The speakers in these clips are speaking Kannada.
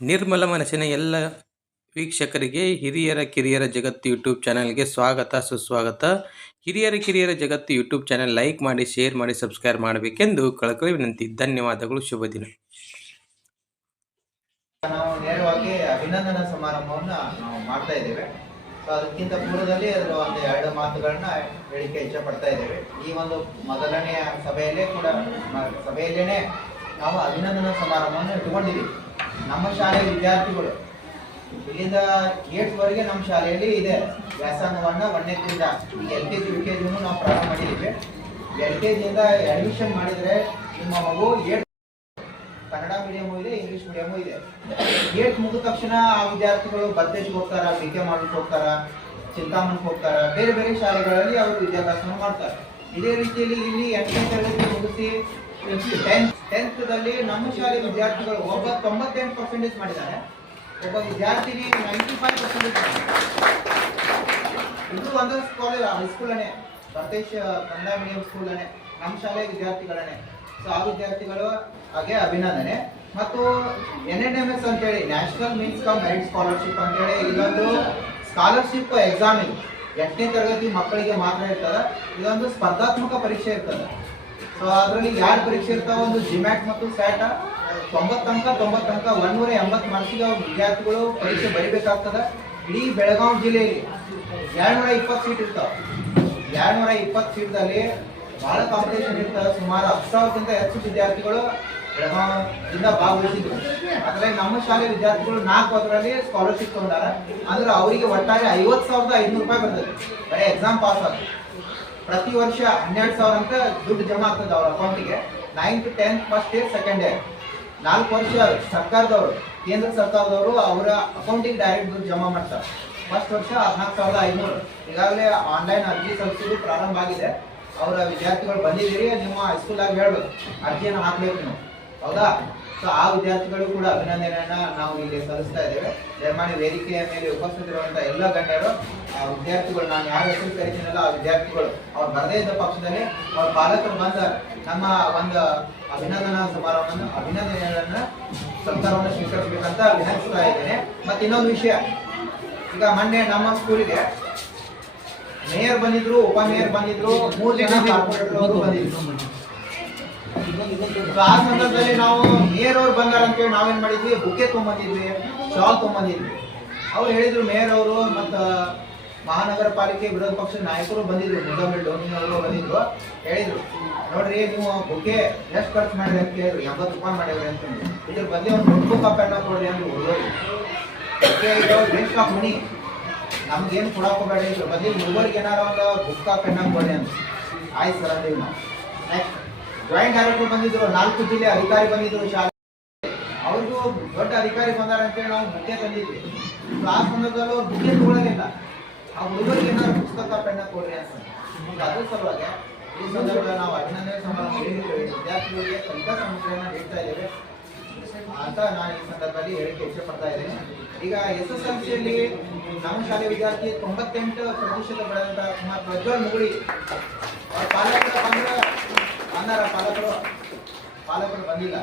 ನಿರ್ಮಲ ಮನಸ್ಸಿನ ಎಲ್ಲ ವೀಕ್ಷಕರಿಗೆ ಹಿರಿಯರ ಕಿರಿಯರ ಜಗತ್ತು ಯೂಟ್ಯೂಬ್ ಚಾನಲ್ಗೆ ಸ್ವಾಗತ, ಸುಸ್ವಾಗತ. ಹಿರಿಯರ ಕಿರಿಯರ ಜಗತ್ತು ಯೂಟ್ಯೂಬ್ ಚಾನಲ್ ಲೈಕ್ ಮಾಡಿ, ಶೇರ್ ಮಾಡಿ, ಸಬ್ಸ್ಕ್ರೈಬ್ ಮಾಡಬೇಕೆಂದು ಕಳಕಳಿ ವಿನಂತಿ. ಧನ್ಯವಾದಗಳು, ಶುಭ ದಿನ. ನಾವು ನೇರವಾಗಿ ಅಭಿನಂದನಾ ಸಮಾರಂಭವನ್ನ ನಾವು ಮಾಡ್ತಾ ಇದ್ದೇವೆ. ಸೊ ಅದಕ್ಕಿಂತ ಪೂರ್ವದಲ್ಲಿ ಒಂದು ಎರಡು ಮಾತುಗಳನ್ನ ಹೇಳಿಕೆ ಇಷ್ಟಪಡ್ತಾ ಪಡ್ತಾ ಇದ್ದೇವೆ. ಈ ಒಂದು ಮೊದಲನೆಯ ಸಭೆಯಲ್ಲೇ ಕೂಡ ಸಭೆಯಲ್ಲೇನೆ ನಾವು ಅಭಿನಂದನಾ ಸಮಾರಂಭವನ್ನು ಇಟ್ಕೊಂಡಿದ್ದೀವಿ ನಮ್ಮ ಶಾಲೆಯ ವಿದ್ಯಾರ್ಥಿಗಳು ಇಲ್ಲಿಂದ ಏಟ್ ವರೆಗೆ ನಮ್ಮ ಶಾಲೆಯಲ್ಲಿ ಇದೆ ವ್ಯಾಸಂಗವನ್ನ ಒಂದನೇದಿಂದ ಈಗ L K G, U K ಜಿನೂ ನಾವು ಪ್ರಾರಂಭ ಮಾಡಿದ್ದೀವಿ. ಎಲ್ ಕೆ ಜಿಯಿಂದ ಅಡ್ಮಿಷನ್ ಮಾಡಿದರೆ ನಿಮ್ಮ ಮಗು ಏಟ್ ಕನ್ನಡ ಮೀಡಿಯಮು ಇದೆ ಇಂಗ್ಲಿಷ್ ಮೀಡಿಯಮು ಇದೆ. ಏಟ್ ಮುಗಿದ ತಕ್ಷಣ ಆ ವಿದ್ಯಾರ್ಥಿಗಳು ಬರ್ತೇಜ್ಗೆ ಹೋಗ್ತಾರ ಬಿ ಕೆ ಮಾಡಕ್ಕೆ ಹೋಗ್ತಾರ ಚಿಂತಾಮಣಿ ಹೋಗ್ತಾರ, ಬೇರೆ ಬೇರೆ ಶಾಲೆಗಳಲ್ಲಿ ಅವರು ವಿದ್ಯಾಭ್ಯಾಸವನ್ನು ಮಾಡ್ತಾರೆ. ಇದೇ ರೀತಿಯಲ್ಲಿ ಇಲ್ಲಿ ಎಂಟನೇ ತರಗತಿ ಮುಗಿಸಿ, ಟೆಂತ್ ಟೆಂತ್ದಲ್ಲಿ ನಮ್ಮ ಶಾಲೆ ವಿದ್ಯಾರ್ಥಿಗಳು ಒಬ್ಬ ತೊಂಬತ್ತೆಂಟು ಪರ್ಸೆಂಟೇಜ್ ಮಾಡಿದ್ದಾರೆ, ಒಬ್ಬ ವಿದ್ಯಾರ್ಥಿನಿ ನೈಂಟಿ ಫೈವ್ ಪರ್ಸೆಂಟೇಜ್ ಇದು ಒಂದು ಸ್ಕೂಲ್ ಹೈಸ್ಕೂಲನೇ ಪ್ರದೇಶ ಕನ್ನಡ ಮೀಡಿಯಂ ಸ್ಕೂಲನೇ ನಮ್ಮ ಶಾಲೆ ವಿದ್ಯಾರ್ಥಿಗಳನ್ನೇ. ಸೊ ಆ ವಿದ್ಯಾರ್ಥಿಗಳು ಹಾಗೆ ಅಭಿನಂದನೆ. ಮತ್ತು ಎನ್ ಎನ್ ಎಂ ಎಸ್ ಅಂತೇಳಿ national means cum merit scholarship ಅಂತೇಳಿ, ಇದೊಂದು ಸ್ಕಾಲರ್ಶಿಪ್ ಎಕ್ಸಾಮಿಂಗ್ ಎಂಟನೇ ತರಗತಿ ಮಕ್ಕಳಿಗೆ ಮಾತ್ರ ಇರ್ತದೆ, ಇದೊಂದು ಸ್ಪರ್ಧಾತ್ಮಕ ಪರೀಕ್ಷೆ ಇರ್ತದೆ. ಸೊ ಅದರಲ್ಲಿ ಯಾರು ಪರೀಕ್ಷೆ ಇರ್ತಾವ? ಒಂದು ಜಿಮ್ಯಾಟ್ ಮತ್ತು ಸ್ಯಾಟ ತೊಂಬತ್ತು ತನಕ ತೊಂಬತ್ತು ತನಕ ಒಂದೂರ ಎಂಬತ್ತು ಮಾರ್ಕ್ಸಿಗೆ ಅವ್ರ ವಿದ್ಯಾರ್ಥಿಗಳು ಪರೀಕ್ಷೆ ಬರಿಬೇಕಾಗ್ತದೆ. ಇಡೀ ಬೆಳಗಾವಿ ಜಿಲ್ಲೆಯಲ್ಲಿ ಎರಡ್ನೂರ ಇಪ್ಪತ್ತು ಸೀಟ್ ಇರ್ತಾವ. ಎರಡ್ನೂರ ಇಪ್ಪತ್ತು ಸೀಟ್ದಲ್ಲಿ ಬಹಳ ಕಾಂಪಿಟೇಷನ್ ಇರ್ತದೆ ಸುಮಾರು ಹತ್ತು ಸಾವಿರಕ್ಕಿಂತ ಹೆಚ್ಚು ವಿದ್ಯಾರ್ಥಿಗಳು ಬೆಳಗಾವಿಯಿಂದ ಭಾಗವಹಿಸಿದ್ರು. ಆದರೆ ನಮ್ಮ ಶಾಲೆ ವಿದ್ಯಾರ್ಥಿಗಳು ನಾಲ್ಕು ಅದರಲ್ಲಿ ಸ್ಕಾಲರ್ಶಿಪ್ ತಗೊಂಡಾರ. ಅಂದ್ರೆ ಅವರಿಗೆ ಒಟ್ಟಾರೆ ಐವತ್ತು ಸಾವಿರದ ಐನೂರು ರೂಪಾಯಿ ಬರ್ತದೆ. ಬರೀ ಎಕ್ಸಾಮ್ ಪಾಸ್ ಆಗುತ್ತೆ ಪ್ರತಿ ವರ್ಷ ಹನ್ನೆರಡು ಸಾವಿರ ಅಂತ ದುಡ್ಡು ಜಮಾ ಆಗ್ತದೆ ಅವ್ರ ಅಕೌಂಟಿಗೆ. Ninth tenth first year second year ನಾಲ್ಕು ವರ್ಷ ಸರ್ಕಾರದವರು, ಕೇಂದ್ರ ಸರ್ಕಾರದವರು ಅವರ ಅಕೌಂಟಿಗೆ ಡೈರೆಕ್ಟ್ ದುಡ್ಡು ಜಮಾ ಮಾಡ್ತಾರೆ. ಫಸ್ಟ್ ವರ್ಷ ಹದಿನಾಲ್ಕು ಸಾವಿರದ ಐನೂರು. ಈಗಾಗಲೇ ಆನ್ಲೈನ್ ಅರ್ಜಿ ಸಲ್ಲಿಸೋದು ಪ್ರಾರಂಭ ಆಗಿದೆ. ಅವರ ವಿದ್ಯಾರ್ಥಿಗಳು ಬಂದಿದ್ದೀರಿ, ನಿಮ್ಮ ಹೈಸ್ಕೂಲಾಗಿ ಹೇಳ್ಬೇಕು. ಅರ್ಜಿಯನ್ನು ಹಾಕ್ಬೇಕು ನೀವು. ಹೌದಾ? ಸೊ ಆ ವಿದ್ಯಾರ್ಥಿಗಳು ಕೂಡ ಅಭಿನಂದನೆಯನ್ನ ನಾವು ಇಲ್ಲಿ ಸಲ್ಲಿಸ್ತಾ ಇದ್ದೇವೆ. ದಯಮಾಡಿ ವೇದಿಕೆಯ ಮೇಲೆ ಉಪಸ್ಥಿತಿರುವಂತಹ ಎಲ್ಲ ಗಣ್ಯರು, ಆ ವಿದ್ಯಾರ್ಥಿಗಳು, ನಾನು ಯಾರ ಹೆಸರು ಕರಿತೀನಲ್ಲ, ಆ ವಿದ್ಯಾರ್ಥಿಗಳು, ಅವ್ರು ಬರದೇ ಇದ್ದ ಪಕ್ಷದಲ್ಲಿ ಅವ್ರ ಪಾಲಕರು ಬಂದ ನಮ್ಮ ಒಂದು ಅಭಿನಂದನಾ ಸಮಾರಂಭವನ್ನು ಅಭಿನಂದನೆಗಳನ್ನ ಸರ್ಕಾರವನ್ನು ಸ್ವೀಕರಿಸಬೇಕಂತ ವಿನಂತಿಸ್ತಾ ಇದ್ದೇನೆ. ಮತ್ತೆ ಇನ್ನೊಂದು ವಿಷಯ. ಈಗ ಮೊನ್ನೆ ನಮ್ಮ ಸ್ಕೂಲಿಗೆ ಮೇಯರ್ ಬಂದಿದ್ರು, ಉಪ ಮೇಯರ್ ಬಂದಿದ್ರು, ಮೂರು ಜನ ಕಾರ್ಪೊರೇಟರ್ ಬಂದಿದ್ರು. ಆ ಸಂದರ್ಭದಲ್ಲಿ ನಾವು ಮೇಯರ್ ಅವ್ರು ಬಂದಾರ ಅಂತೇಳಿ ನಾವೇನ್ ಮಾಡಿದ್ವಿ? ಬುಕ್ಕೆ ತೊಗೊಂಬಂದಿದ್ವಿ, ಶಾಲ್ ತೊಗೊಂಬಂದಿದ್ವಿ. ಅವ್ರು ಹೇಳಿದ್ರು ಮೇಯರ್ ಅವರು ಮತ್ತ ಮಹಾನಗರ ಪಾಲಿಕೆ ವಿರೋಧ ಪಕ್ಷದ ನಾಯಕರು ಬಂದಿದ್ರು ಮುದ್ದಮಿಲ್ ಡೋಮಿನಿ ಅವರು ಬಂದಿದ್ರು, ಹೇಳಿದ್ರು. ನೋಡ್ರಿ, ನೀವು ಬುಕ್ಕೆ ಎಷ್ಟು ಖರ್ಚು ಮಾಡಿರಿ ಅಂತ ಕೇಳಿದ್ರು, ಎಂಬತ್ತು ರೂಪಾಯಿ ಮಾಡಿದ್ರೆ ಅಂತ ಇದ್ರ ಬಗ್ಗೆ ಒಂದು ದೊಡ್ಡ ಬುಕ್ ಪೆನ್ನ ಕೊಡ್ರಿ ಅಂತ ಹುಡುಗರು. ವೇಸ್ಟ್ ಆಫ್ ಮನಿ ನಮ್ಗೇನು ಕೊಡಕ್ಕೆ ಹೋಗ್ಬೇಡ ಇದ್ರ ಬಗ್ಗೆ ಹುಡುಗರಿಗೆ ಏನಾರ ಒಂದು ಬುಕ್ಕ ಪೆನ್ನ ಕೊಡ್ರಿ ಅಂತ ಆಯ್ತು ಸರ್ ಅಂದೇವಿ ನಾವು. ನೆಕ್ಸ್ಟ್ ಜಾಯಿಂಟ್ ಡೈರೆಕ್ಟರ್ ಬಂದಿದ್ರು, ನಾಲ್ಕು ಜಿಲ್ಲೆ ಅಧಿಕಾರಿ ಬಂದಿದ್ರು ಶಾಲೆ. ಅವ್ರಿಗೂ ದೊಡ್ಡ ಅಧಿಕಾರಿ ಬಂದಾರ ಅಂತೇಳಿ ನಾವು ಬುಕ್ಕೆ ತಂದಿದ್ವಿ. ಆ ಸಂದರ್ಭದಲ್ಲಿ ಅವ್ರು ಬುಕ್ಕೆ ತಗೊಳ್ಳಲಿಲ್ಲ ಆ ಹುಡುಗರಿಗೆ ಏನಾದ್ರು ಪುಸ್ತಕ ಪೆನ್ನ ಕೊಡ್ರಿ ಅಂತ. ಅದ್ರ ಸಲುವಾಗಿ ಈ ಸಂದರ್ಭದಲ್ಲಿ ನಾವು ಅಭಿನಂದನೆ ಸಮಾರಂಭ ವಿದ್ಯಾರ್ಥಿಗಳಿಗೆ ಕಲಿಕಾ ಸಮಸ್ಯೆಯನ್ನು ನೀಡ್ತಾ ಇದ್ದೇವೆ. ಅಂತ ನಾನು ಈ ಸಂದರ್ಭದಲ್ಲಿ ಹೇಳಿಕೆ ಇಚ್ಛೆ ಪಡ್ತಾ ಇದ್ದೇನೆ. ಈಗ ಎಸ್ ಎಸ್ ಎಲ್ ಸಿಯಲ್ಲಿ ನಮ್ಮ ಶಾಲೆ ವಿದ್ಯಾರ್ಥಿ ತೊಂಬತ್ತೆಂಟು ಪ್ರತಿಶತ ಬೆಳೆದಂತಹ ಪ್ರಜ್ವಲ್ ಮುಗುಳಿ ಅವ್ರ ಪಾಲಕರು ಬಂದ್ರೆ ಬಂದಾರ ಪಾಲಕರು ಪಾಲಕರು ಬಂದಿಲ್ಲ.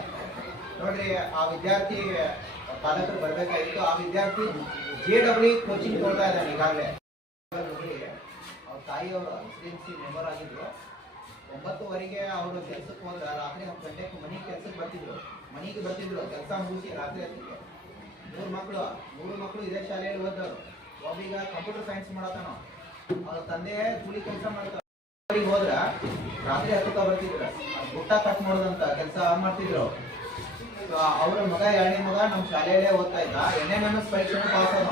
ನೋಡ್ರಿ, ಆ ವಿದ್ಯಾರ್ಥಿ ಪಾಲಕರು ಬರಬೇಕಾಗಿತ್ತು. ಆ ವಿದ್ಯಾರ್ಥಿ ಜೆ ಡಬ್ಲ್ಯೂ ಕೋಚಿಂಗ್ ಕೊಡ್ತಾ ಇದ್ದಾನೆ ಈಗಾಗಲೇ. ಅವ್ರ ತಾಯಿಯವರು ಸಿ ಮೆಂಬರ್ ಆಗಿದ್ರು. ಒಂಬತ್ತುವರೆಗೆ ಅವರು ಕೆಲಸಕ್ಕೆ ಹೋದ್ರೆ ರಾತ್ರಿ ಹತ್ತು ಗಂಟೆಗೆ ಮನೆಗೆ ಕೆಲಸಕ್ಕೆ ಬರ್ತಿದ್ರು. ಮನೆಗೆ ಬರ್ತಿದ್ರು, ಕೆಲಸ ಮುಗಿಸಿ ರಾತ್ರಿ ಹತ್ತಿಗೆ ಮೂರು ಮಕ್ಕಳು ಮೂರು ಮಕ್ಕಳು ಇದೇ ಶಾಲೆಯಲ್ಲಿ ಓದವರು ಒಬ್ಬೀಗ ಕಂಪ್ಯೂಟರ್ ಸೈನ್ಸ್ ಮಾಡತ್ತಾನ. ಅವ್ರ ತಂದೆ ಕೂಲಿ ಕೆಲಸ ಮಾಡ್ತಾರೆ ಹೋದ್ರ ರಾತ್ರಿ ಹತ್ತು ಬರ್ತಿದ್ರು. ಗುಟ್ಟ ಕಟ್ ಮಾಡೋದಂತ ಕೆಲಸ ಮಾಡ್ತಿದ್ರು. ಅವ್ರ ಮಗ, ಎರಡನೇ ಮಗ ನಮ್ಮ ಶಾಲೆಯಲ್ಲೇ ಓದ್ತಾ ಇದ್ದ. ಎನ್ ಎನ್ ಪರೀಕ್ಷೆ ಪಾಸ್ ಆದ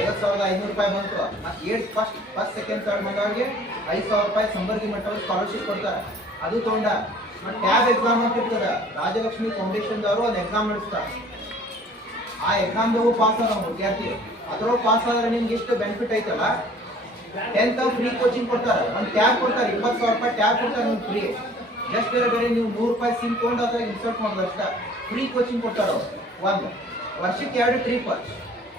ಐವತ್ತು ಸಾವಿರದ ಐನೂರು ರೂಪಾಯಿ ಬಂತು. ಮತ್ತೆ eight first first second third ಮಗಳಿಗೆ ಐದು ಸಾವಿರ ರೂಪಾಯಿ ಸಂಬರ್ಗಿ ಮಟ್ಟದ ಸ್ಕಾಲರ್ಶಿಪ್ ಕೊಡ್ತಾರೆ. ಅದು ತೊಗೊಂಡ ಮತ್ತೆ ಟ್ಯಾಬ್ ಎಕ್ಸಾಮ್ ಅಂತ ಇರ್ತದ. ರಾಜಲಕ್ಷ್ಮಿ ಫೌಂಡೇಶನ್ದವರು ಒಂದು ಎಕ್ಸಾಮ್ ನಡೆಸ್ತಾರೆ ಆ ಎಕ್ಸಾಮ್ದವು ಪಾಸ್ ಆದ ವಿದ್ಯಾರ್ಥಿ. ಅದ್ರೊಳಗೆ ಪಾಸ್ ಆದ್ರೆ ನಿಮ್ಗೆ ಎಷ್ಟು ಬೆನಿಫಿಟ್ ಐತಲ್ಲ? ಟೆಂತ್ ಫ್ರೀ ಕೋಚಿಂಗ್ ಕೊಡ್ತಾರೆ. ಒಂದು ಟ್ಯಾಬ್ ಕೊಡ್ತಾರೆ. ಇಪ್ಪತ್ತು ಸಾವಿರ ರೂಪಾಯಿ ಟ್ಯಾಬ್ ಕೊಡ್ತಾರೆ ನಿಮ್ಗೆ ಫ್ರೀ ಜಸ್ಟ್ ಬೇರೆ ಬೇರೆ ನೀವು ನೂರು ರೂಪಾಯಿ ಸಿಮ್ ತೊಗೊಂಡು ಅದ್ರಾಗ ಇನ್ಸರ್ಟ್ ಮಾಡೋದು ಫ್ರೀ ಕೋಚಿಂಗ್ ಕೊಡ್ತಾರೆ ಒಂದು. ವರ್ಷಕ್ಕೆ ಎರಡು ಟ್ರಿಪ್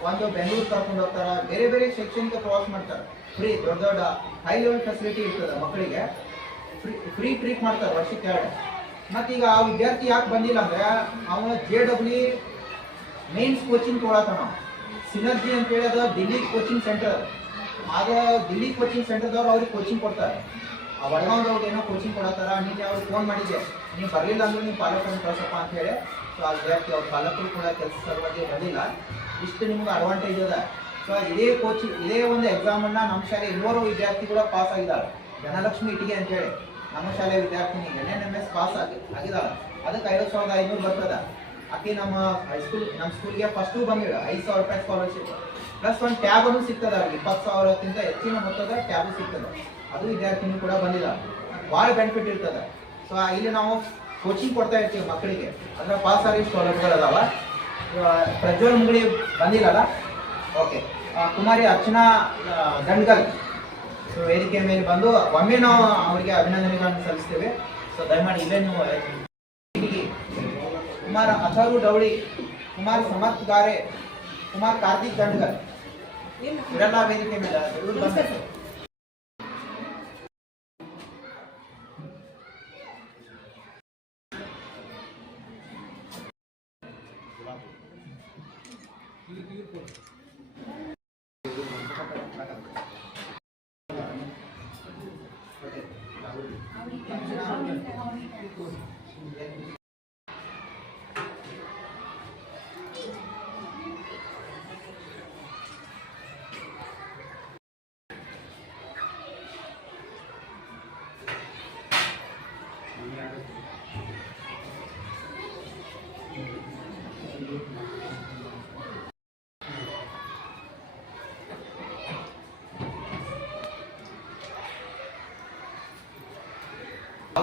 ಒಂದು ಬೆಂಗಳೂರು ಕರ್ಕೊಂಡು ಹೋಗ್ತಾರೆ. ಬೇರೆ ಬೇರೆ ಶೈಕ್ಷಣಿಕ ಪ್ರವಾಸ ಮಾಡ್ತಾರೆ. ಫ್ರೀ ದೊಡ್ಡ ದೊಡ್ಡ ಹೈ ಲೆವೆಲ್ ಫೆಸಿಲಿಟಿ ಇರ್ತದೆ ಮಕ್ಕಳಿಗೆ. ಫ್ರೀ ಫ್ರೀ ಟ್ರಿಪ್ ಮಾಡ್ತಾರೆ ವರ್ಷಕ್ಕೆ ಎರಡು. ಮತ್ತೀಗ ಆ ವಿದ್ಯಾರ್ಥಿ ಯಾಕೆ ಬಂದಿಲ್ಲ ಅಂದ್ರೆ ಅವನ ಜೆ ಡಬ್ಲ್ಯೂ ಮೇನ್ಸ್ ಕೋಚಿಂಗ್ ತೊಗೊಳತಾನ ಸಿನರ್ಜಿ ಅಂತ ಅದು ದಿಲ್ಲಿ ಕೋಚಿಂಗ್ ಸೆಂಟರ್ ಆಗ ದಿಲ್ಲಿ ಕೋಚಿಂಗ್ ಸೆಂಟರ್ದವ್ರು ಅವ್ರಿಗೆ ಕೋಚಿಂಗ್ ಕೊಡ್ತಾರೆ. ಆ ವಡಗಾಂವ್ದವ್ರಿಗೆ ಏನೋ ಕೋಚಿಂಗ್ ಕೊಡತ್ತಾರ ನೀನು ಅವ್ರಿಗೆ ಫೋನ್ ಮಾಡಿದ್ದೆ. ನೀವು ಬರಲಿಲ್ಲ ಅಂದ್ರೆ ನೀವು ಪಾಲಕರನ್ನು ಕಳ್ಸಪ್ಪ ಅಂತ ಹೇಳಿ. ಸೊ ಆ ವಿದ್ಯಾರ್ಥಿ ಅವ್ರ ಪಾಲಕರು ಕೂಡ ಕೆಲಸ ಸಲುವಾಗಿ ಬರಲಿಲ್ಲ. ಇಷ್ಟು ನಿಮ್ಗೆ ಅಡ್ವಾಂಟೇಜ್ ಅದ. ಸೊ ಇದೇ ಕೋಚಿಂಗ್ ಇದೇ ಒಂದು ಎಕ್ಸಾಮನ್ನು ನಮ್ಮ ಶಾಲೆ ಇನ್ನೂರು ವಿದ್ಯಾರ್ಥಿ ಕೂಡ ಪಾಸ್ ಆಗಿದ್ದಾರೆ ಧನಲಕ್ಷ್ಮಿ ಇಟ್ಟಿಗೆ ಅಂತೇಳಿ ನಮ್ಮ ಶಾಲೆ ವಿದ್ಯಾರ್ಥಿನಿ N N M S pass ಆಗಿ, ಆಗಿದ್ದಾಳೆ. ಅದಕ್ಕೆ ಐವತ್ತು ಸಾವಿರದ ಐನೂರು ಬರ್ತದೆ. ಆಕೆ ನಮ್ಮ ಹೈಸ್ಕೂಲ್ ನಮ್ಮ ಸ್ಕೂಲ್ಗೆ ಫಸ್ಟು ಬಂದಿಲ್ಲ ಐದು ಸಾವಿರ ರೂಪಾಯಿ ಸ್ಕಾಲರ್ಶಿಪ್ ಪ್ಲಸ್ ಒಂದು ಟ್ಯಾಬನ್ನು ಸಿಗ್ತದೆ ಅವ್ರಿಗೆ. ಇಪ್ಪತ್ತು ಸಾವಿರಕ್ಕಿಂತ ಹೆಚ್ಚಿನ ಮೊತ್ತದ ಟ್ಯಾಬು ಸಿಗ್ತದೆ. ಅದು ವಿದ್ಯಾರ್ಥಿನೂ ಕೂಡ ಬಂದಿಲ್ಲ. ಭಾಳ ಬೆನಿಫಿಟ್ ಇರ್ತದೆ. ಸೊ ಇಲ್ಲಿ ನಾವು ಕೋಚಿಂಗ್ ಕೊಡ್ತಾ ಇರ್ತೀವಿ ಮಕ್ಕಳಿಗೆ. ಅಂದ್ರೆ ಪಾಸ್ ಆಗಿ ಸೌಲಭ್ಯಗಳು ಅದಾವ ಇವಾಗ ಪ್ರಜ್ವಲ್ ಮುಂಗಡಿ ಬಂದಿಲ್ಲಲ್ಲ? ಓಕೆ ಕುಮಾರಿ ಅರ್ಚನಾ ದಂಡ್ಗಲ್. ಸೊ ವೇದಿಕೆ ಮೇಲೆ ಬಂದು ಒಮ್ಮೆ ನಾವು ಅವರಿಗೆ ಅಭಿನಂದನೆಗಳನ್ನು ಸಲ್ಲಿಸ್ತೇವೆ. ಸೊ ದಯಮಾಡಿ ಇಲ್ಲೇ ನೀವು ಇಲ್ಲಿ ಕುಮಾರ್ ಅಥರು ಡೌಳಿ ಕುಮಾರ್ ಸಮರ್ಥ್ ಗಾರೆ ಕುಮಾರ್ ಕಾರ್ತಿಕ್ ದಂಡ್ಗಲ್ ಇವರೆಲ್ಲ ವೇದಿಕೆ ಮೇಲೆ ಇವ್ರು ಬಂದಿದ್ದಾರೆ. ಆ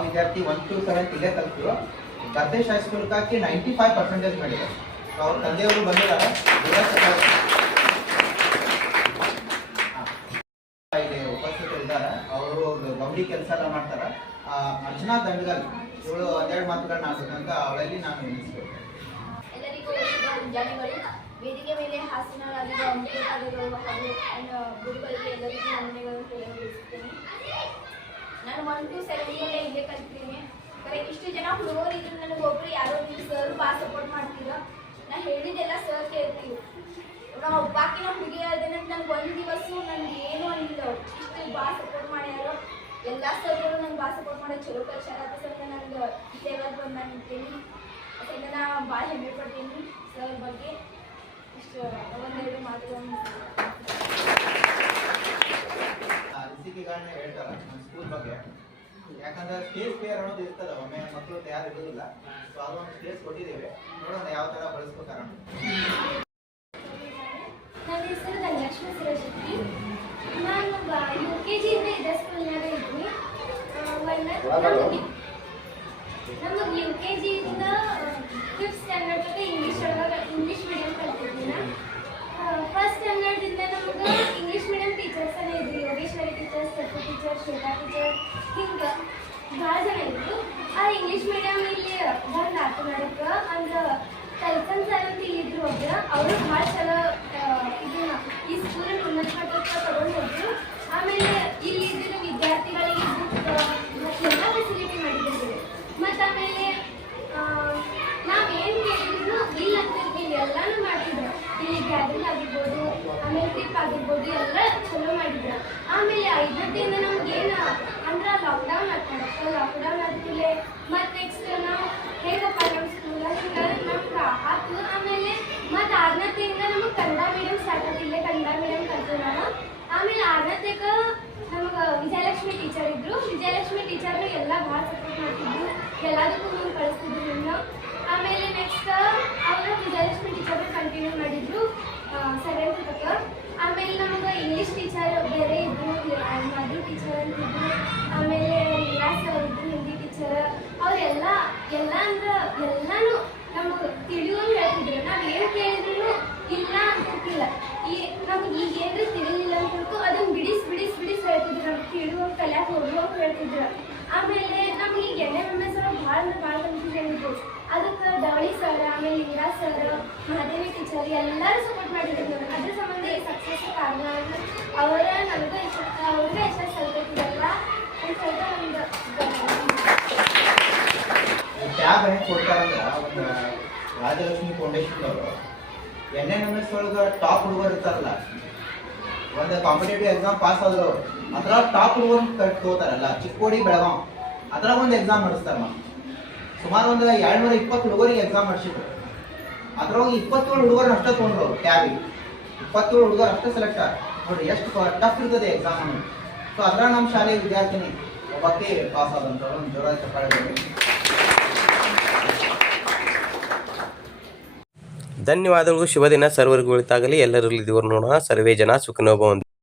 ವಿದ್ಯಾರ್ಥಿ ಒನ್ ಟು ಸೆವೆಂತ್ ಇಲ್ಲೇ ನೈಂಟಿ ಫೈವ್ ಪರ್ಸೆಂಟೇಜ್ ಮಾಡಿದ್ದಾರೆ ಅವ್ರ ತಂದೆಯವರು ಬಂದಿದ್ದಾರೆ. ಉಪಸ್ಥಿತರಿದ್ದಾರೆ. ಅವರು ಗೌಡಿ ಕೆಲಸ ಎಲ್ಲ ಮಾಡ್ತಾರೆ. ಅರ್ಚನಾ ದಂಡಗಲ್ ಇವಳು ಒಂದೆರಡು ಮಾತುಗಳನ್ನ ಆಡ್ಬೇಕಂತ ಅವಳಲ್ಲಿ ನಾನು ಎಲ್ಲರಿಗೂ ವೇದಿಕೆ ಮೇಲೆ ಹಾಸನರಾಗಿರುವ ಅಂಬೇಡ್ಕರ್ಗಳು ಹಾಗೂ ಗುರುಗಳಿಗೆ ಎಲ್ಲರಿಗೂ ವಂದನೆಗಳನ್ನು ನಾನು ಒನ್ ಟು ಸೆವೆನ್ ಮೇಲೆ ಇಲ್ಲೇ ಕಲ್ತೀನಿ. ಬರೀ ಇಷ್ಟು ಜನ ಹುಡುಗರು ಇದ್ರು ನನಗೆ ಒಬ್ರು ಯಾರೋ ನೀವು ಸರ್ ಭಾಳ ಸಪೋರ್ಟ್ ಮಾಡ್ತೀರ? ನಾ ಹೇಳಿದ್ದೆಲ್ಲ ಸರ್ ಕೇಳ್ತೀವಿ ನಾವು ಒಬ್ಬಾಕಿನ ಹುಡುಗಿ ಅದೇನಂತ ನಂಗೆ ಒಂದು ದಿವಸ ನನಗೆ ಏನು ಅನ್ನಿಲ್ಲ ಇಷ್ಟು ಭಾಳ ಸಪೋರ್ಟ್ ಎಲ್ಲ ಸರ್ಗಳು ನಂಗೆ ಭಾಳ ಸಪೋರ್ಟ್ ಮಾಡೋದು ಚಲೋ ಕಲ್ಸಾರ ಸರ್. ನಂಗೆ ಈ ಲೆವೆಲ್ ಬಂದು ನಾನು ನಿಂತೀನಿ ಅದರಿಂದ ನಾ ಭಾಳ ಹೆಮ್ಮೆ ಪಡ್ತೀನಿ ಸರ್ ಬಗ್ಗೆ. ಇಷ್ಟು ಒಂದೆರಡು ಮಾತುಗಳನ್ನು ಅನಿಸಿಕೆಗಳನ್ನ ಹೇಳ್ತಾರೆ ನಮ್ಮ ಸ್ಕೂಲ್ ಬಗ್ಗೆ. ಯಾಕಂದ್ರೆ ಸ್ಟೇಜ್ ಫಿಯರ್ ಅನ್ನೋದು ಇರ್ತದೆ, ಒಮ್ಮೆ ಮಕ್ಕಳು ತಯಾರು ಇರೋದಿಲ್ಲ ಸೊ ಅದೊಂದು ಸ್ಟೇಜ್ ಕೊಟ್ಟಿದ್ದೇವೆ. ನೋಡೋಣ ಯಾವ ಥರ ಬಳಸ್ಬೇಕಾರ ನನ್ನ ಹೆಸರು ಧನಲಕ್ಷ್ಮಿ ಸುರಶೆಟ್ಟಿ ನಾನು ಯು ಕೆ ಜಿಯಿಂದ ಇದೇ ಸ್ಕೂಲ್ನಾಗ ಇದ್ವಿ ನಮಗೆ ಯು ಕೆ ಜಿಯಿಂದ ಫಿಫ್ತ್ ಸ್ಟ್ಯಾಂಡರ್ಡ್ ತನಕ ಇಂಗ್ಲೀಷ್ ಒಳಗೆ ಇಂಗ್ಲೀಷ್ ಮೀಡಿಯಂ ಕಲ್ತಿದ್ವಿ ಫಸ್ಟ್ ಸ್ಟ್ಯಾಂಡರ್ಡಿಂದ ನಮ್ಗೆ ಇಂಗ್ಲೀಷ್ ಮೀಡಿಯಂ ಟೀಚರ್ಸ್ ಎಲ್ಲ ಇದ್ವಿ ಯೋಗೇಶ್ವರಿ ಟೀಚರ್ ಸತ್ತು ಟೀಚರ್ ಶ್ವೇತಾ ಟೀಚರ್ ಹಿಂಗೆ ಭಾಳ ಜನ ಇದ್ರು ಆ ಇಂಗ್ಲೀಷ್ ಮೀಡಿಯಂ ಇಲ್ಲಿ ಬಂದು ಮಾತನಾಡಕ್ಕೆ ಅಂದ್ರೆ ಕಲ್ಕನ್ ಸರ್ ಅಂತ ಇದ್ರು ಒಬ್ರು ಅವರು ಭಾಳ ಚಲೋ ಆ, ಇದನ್ನ ಈ ಸ್ಕೂಲ್ ಉನ್ನತ ಮಟ್ಟಕ್ಕೆ ತಗೊಂಡು ಹೋದ್ರು ಆಮೇಲೆ ಇಲ್ಲಿ ಇದ್ದಿರೋ ವಿದ್ಯಾರ್ಥಿಗಳಿಗೆ ಬುಕ್ ಎಲ್ಲ ಫೆಸಿಲಿಟಿ ಮಾಡಿದ್ರು ಮತ್ತು ಆಮೇಲೆ ನಾವೇನು ಕೇಳಿದ್ರು ಇಲ್ಲ ಅಂತಿರ್ತೀವಿ ಎಲ್ಲಾನು ಮಾಡಿದ್ರು ಇಲ್ಲಿ ಗ್ಯಾದರಿಂಗ್ ಆಗಿರ್ಬೋದು ಆಮೇಲೆ ಟ್ರಿಪ್ ಆಗಿರ್ಬೋದು ಎಲ್ಲ ಚಲೋ ಮಾಡಿದ್ರು ಆಮೇಲೆ ಐದನೇದಿಂದ ನಮ್ಗೇನು ಅಂದ್ರೆ ಲಾಕ್ಡೌನ್ ಆಗ್ತಾರಪ್ಪ ಲಾಕ್ಡೌನ್ ಆದ್ಮೇಲೆ ಮತ್ತೆ ನೆಕ್ಸ್ಟ್ ನಾವು ಹೇಗಪ್ಪ ನಮ್ಮ ಸ್ಕೂಲ ಹಿಂಗೆ ನಮ್ಗೆ ಆತು ಆಮೇಲೆ ಮತ್ತೆ ಆರನೇತಿಂದ ನಮಗೆ ಕನ್ನಡ ಮೀಡಿಯಂ ಸ್ಟಾರ್ಟ್ ಆಯ್ತು ಇಲ್ಲೇ ಕನ್ನಡ ಮೀಡಿಯಂ ಕಲ್ತು ನಾನು ಆಮೇಲೆ ಆರನೇತಿಗೆ ನಮಗೆ ವಿಜಯಲಕ್ಷ್ಮಿ ಟೀಚರ್ ಇದ್ರು ವಿಜಯಲಕ್ಷ್ಮಿ ಟೀಚರ್ ಎಲ್ಲ ಭಾಳ ಸಪೋರ್ಟ್ ಮಾಡ್ತಿದ್ರು ಎಲ್ಲದಕ್ಕೂ ಮುಂದೆ ಕಳಿಸ್ತಿದ್ರು ನನ್ನ ಆಮೇಲೆ ನೆಕ್ಸ್ಟ್ ಅವರು ವಿಜಯಲಕ್ಷ್ಮಿ ಟೀಚರ್ ಕಂಟಿನ್ಯೂ ಮಾಡಿದ್ರು ಸೆವೆಂತ್ ತನಕ ಆಮೇಲೆ ನಮಗೆ ಇಂಗ್ಲೀಷ್ ಟೀಚರ್ ಬೇರೆ ಇದ್ರು ಮಧು ಟೀಚರ್ ಅಂತಿದ್ರು ಆಮೇಲೆ ವಿಲಾಸ್ ಅವ್ರು ಇದ್ರು ಹಿಂದಿ ಟೀಚರ್ ಅವರೆಲ್ಲ ಎಲ್ಲ ಅಂದ್ರೆ ಎಲ್ಲಾನು ನಮಗೆ ತಿಳಿಯೋಂಗೆ ಹೇಳ್ತಿದ್ರು. ನಾವು ಏನು ಕೇಳಿದ್ರು ಇಲ್ಲ ಅಂತಿಲ್ಲ ಈ ನಮ್ಗೆ ಈಗ ಏನ್ರಿ ತಿಳಿಲಿಲ್ಲ ಅಂದ್ಬಿಟ್ಟು ಅದನ್ನ ಬಿಡಿಸ್ ಬಿಡಿಸ್ ಬಿಡಿಸ್ ಹೇಳ್ತಿದ್ರು. ನಮ್ಗೆ ತಿಳಿಯುವಂಗೆ ಕಲ್ಯಾಕ ಹೋಗುವಂಗೆ ಹೇಳ್ತಿದ್ರು. ಆಮೇಲೆ ನಮ್ಗೆ ಈಗ ಎಣ್ಣೆ ಎಂ ಎಸ್ ಭಾಳ ಅಂದ್ರೆ ಭಾಳ ಕನ್ಫ್ಯೂಷನ್ ಇದ್ರು ಅದಕ್ಕೆ ಧವಳಿ ಸರ್, ಆಮೇಲೆ ಲಿಂಗರಾಜ್ ಸರ್, ಮಹಾದೇವಿ ಟೀಚರ್ ಎಲ್ಲರೂ ಸಪೋರ್ಟ್ ಮಾಡಿದ್ರು ಅದ್ರ ಸಂಬಂಧ ಸಕ್ಸಸ್ ಕಾರಣ ಅವರ ನನಗೂ ಇಷ್ಟ, ಅವ್ರಿಗೆ ಇಷ್ಟ ಸಲ್ತಿದ್ರಲ್ಲ ಅಂತ ಸ್ವಲ್ಪ ಒಂದು ಟ್ಯಾಬ್ ಹೆಂಗೆ ಕೊಡ್ತಾರಂದ್ರೆ ಒಂದು ರಾಜಲಕ್ಷ್ಮಿ ಫೌಂಡೇಶನ್ ಅವರು ಎನ್ ಎನ್ ಎಂ ಎಸ್ ಒಳಗೆ ಟಾಪ್ ಹುಡುಗರು ಇರ್ತಾರಲ್ಲ, ಒಂದು ಕಾಂಪಿಟೇಟಿವ್ ಎಕ್ಸಾಮ್ ಪಾಸ್ ಆದ್ರು. ಅದ್ರಾಗ ಟಾಪ್ ಹುಡುಗರು ತಗೋತಾರಲ್ಲ, ಚಿಕ್ಕೋಡಿ ಬೆಳಗಾವ್ ಅದ್ರಾಗ ಒಂದು ಎಕ್ಸಾಮ್ ನಡೆಸ್ತಾರ ಸುಮಾರು ಒಂದು ಎರಡ್ನೂರ ಇಪ್ಪತ್ತು ಹುಡುಗರಿಗೆ ಎಕ್ಸಾಮ್ ನಡೆಸಿದ್ರು ಅದ್ರಾಗ ಇಪ್ಪತ್ತೇಳು ಹುಡುಗರು ಅಷ್ಟೇ ತೊಗೊಂಡ್ರು ಟ್ಯಾಬಿ ಇಪ್ಪತ್ತೇಳು ಹುಡುಗರು ಅಷ್ಟೇ ಸೆಲೆಕ್ಟ್ ಆಗ ನೋಡ್ರಿ, ಎಷ್ಟು ಟಫ್ ಇರ್ತದೆ ಎಕ್ಸಾಮ್ ಸೊ ಅದ್ರಾಗ ನಮ್ಮ ಶಾಲೆಯ ವಿದ್ಯಾರ್ಥಿನಿ ಒಬ್ಬಕ್ಕೆ ಪಾಸ್ ಆದಂತ ಒಂದು ಜೋರ ಚಪ್ಪಾಳೆ ಧನ್ಯವಾದಗಳು. ಶುಭ ದಿನ ಸರ್ವರಿಗೂ ಒಳಿತಾಗಲಿ ಎಲ್ಲರಲ್ಲಿ ದೇವರು ನೋಡೋಣ. ಸರ್ವೇ ಜನ ಸುಖನೋಭವಂತು